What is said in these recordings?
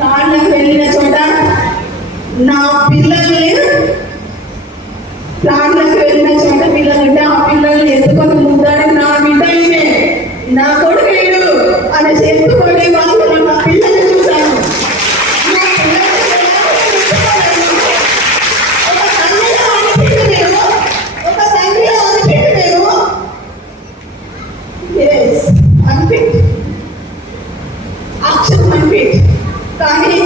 ప్లాట్లకు వెళ్ళిన చోట నా పిల్లల్ని ప్లాట్లకు వెళ్ళిన చోట పిల్లలుంటే ఆ పిల్లల్ని ఎత్తుకొని ముద్దాడి నా బిడ్డ ఇవే నా కొడుకు వీడు అని చెప్పుకొని వాళ్ళు నా పిల్లల్ని చూశాను. కానీ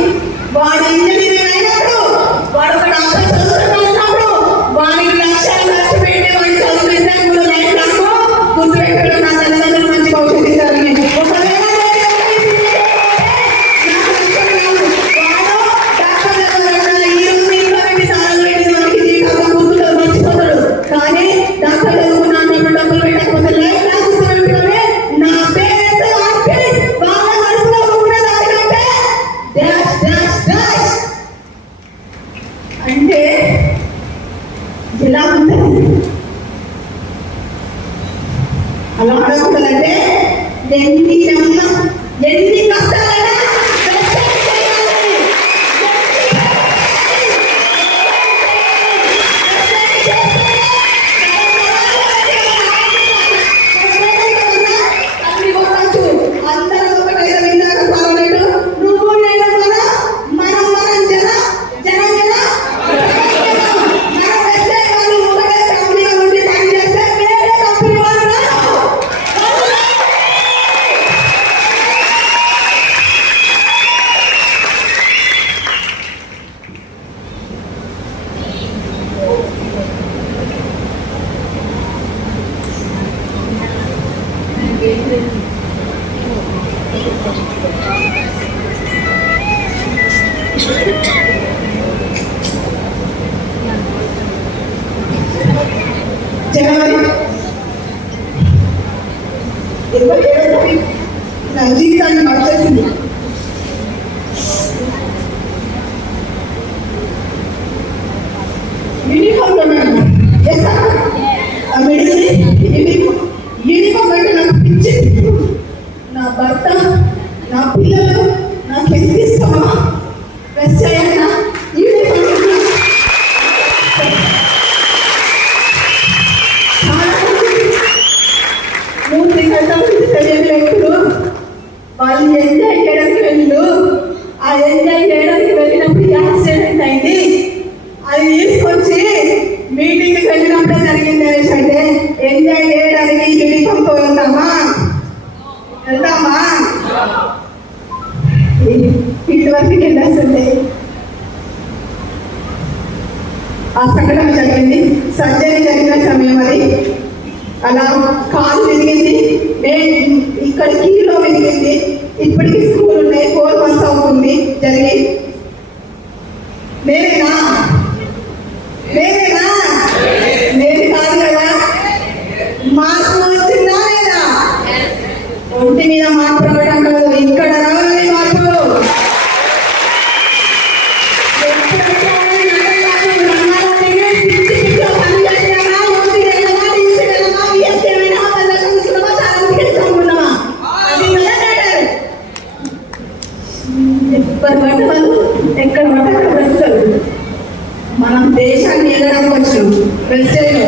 వాడు ఇంజనీరింగ్ అయినప్పుడు వాడు ఒక డాక్టర్ చదువుతున్నప్పుడు వాడికి లక్ష్యాలు ఖర్చు పెట్టి వాడు చదివిస్తే కూడా లైఫ్ లాంగ్ గుర్తుపెట్టడం నా తల్లిదండ్రులు మంచి భవిష్యత్తు ఇస్తారని. ఒకవేళ మర్చిపోతాడు. కానీ డాక్టర్ చదువుకున్నాను డబ్బులు పెట్టకపోతే లైఫ్ లాంగ్ గుర్తుపెట్టుకునే నా పేరెంట్స్ వాళ్ళ కడుపులో కూడా దానికంటే అంటే ఎలా ఉంటుంది? అలా అడగకూడదంటే ఎన్ని కష్టాలైనా జనవరి 27 నా జీవితాన్ని మార్చేసింది. యూనిఫామ్ యూనిఫామ్ అంటే నాకు పిచ్చి. నా భర్త నా పిల్లలు నాకు ఎంత ఇష్టమా డ్రెస్ చేయాలన్నా యూనిఫామ్. వాళ్ళు ఎంజాయ్ చేయడానికి వెళ్ళు. ఆ ఎంజాయ్ చేయడానికి వెళ్ళినప్పుడు యాక్సిడెంట్ అయింది. అది తీసుకొచ్చి మీటింగ్కి వెళ్ళినప్పుడే జరిగింది. అంటే ఎంజాయ్ చేయడానికి యూనిఫామ్తో వెళ్తామా? ఇంటి వరకు వెళ్ళేస్తుంది. ఆ సంఘటన జరిగింది. సర్జరీ జరిగిన సమయం అది. అలా కాలు విరిగింది, ఇక్కడ కీలో విరిగింది. ఇప్పటికీ స్కూల్ ఉన్నాయి, 4 months అవుతుంది జరిగి. నేనేనా కాదు కదా. మార్పు వచ్చిందా లేదా? ఒంటి మీద మార్పు రావడం కాదు, ఇక్కడ రావాలి మార్పు. ఎక్కడ పడ్డ బ్రతుకుతారు. మనం దేశాన్ని వెళ్ళడం వచ్చాం. వెస్టేలో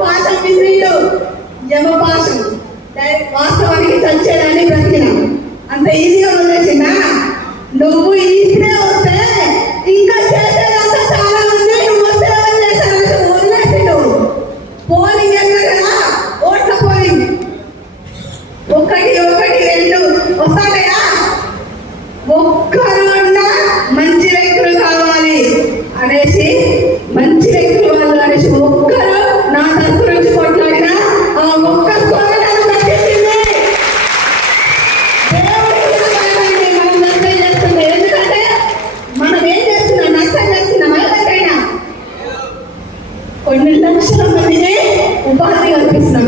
పాశం విసిరిలో యమపాశం వాస్తవానికి చచ్చేదాన్ని బ్రతికినా అంత ఈజీగా వదిలేసిందా? నువ్వు ఈజీగా వస్తే ఇంకా చేసేదంతా చాలా మంది నువ్వు వస్తే వదిలేసాను వదిలేసిండు. పోలింగ్ చేస్తారు కదా, ఓట్ల పోలింగ్ 1, 2 వస్తాయా? ఒక్కరున్నా మంచి వ్యక్తులు కావాలి అనేసి, మంచి వ్యక్తులు వాళ్ళు అనేసి ఒక్కరు నా తరపు నుంచి కొట్లాడినా ఆ ఒక్క స్వరాలను తగ్గించింది. దేవుడికి మనం నష్టం చేస్తుంది. ఎందుకంటే మనం ఏం చేస్తున్నాం? నష్టం చేస్తున్నాం. ఎవరికైనా కొన్ని లక్షల మందిని ఉపాధి కల్పిస్తున్నాం.